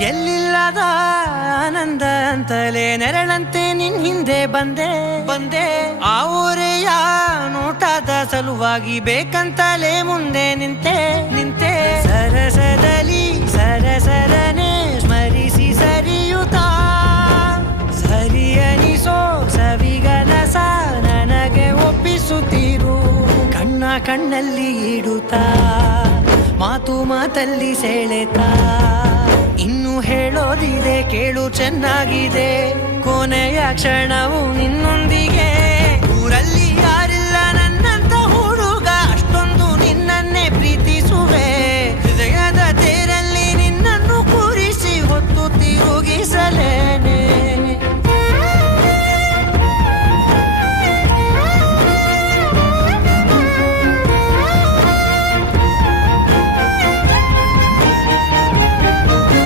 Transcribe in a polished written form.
ಎಲ್ಲಿಲ್ಲದ ಆನಂದ ಅಂತಲೇ ನೆರಳಂತೆ ನಿನ್ ಹಿಂದೆ ಬಂದೆ ಆ ಊರೆಯ ನೋಟದ ಸಲುವಾಗಿ ಬೇಕಂತಲೇ ಮುಂದೆ ನಿಂತೆ ಸರಸದಲ್ಲಿ ಸರಸರನೆ ಸ್ಮರಿಸಿ ಸರಿಯುತ್ತಾ ಸರಿ ಅನಿಸೋ ಸವಿಗನಸ ನನಗೆ ಒಪ್ಪಿಸುತ್ತೀರು ಕಣ್ಣಲ್ಲಿ ಇಡುತ್ತಾ ಮಾತಲ್ಲಿ ಸೆಳೆತಾ ಇನ್ನು ಹೇಳೋದಿದೆ ಕೇಳು ಚೆನ್ನಾಗಿದೆ ಕೊನೆಯ ಕ್ಷಣವು ನಿನ್ನೊಂದಿಗೆ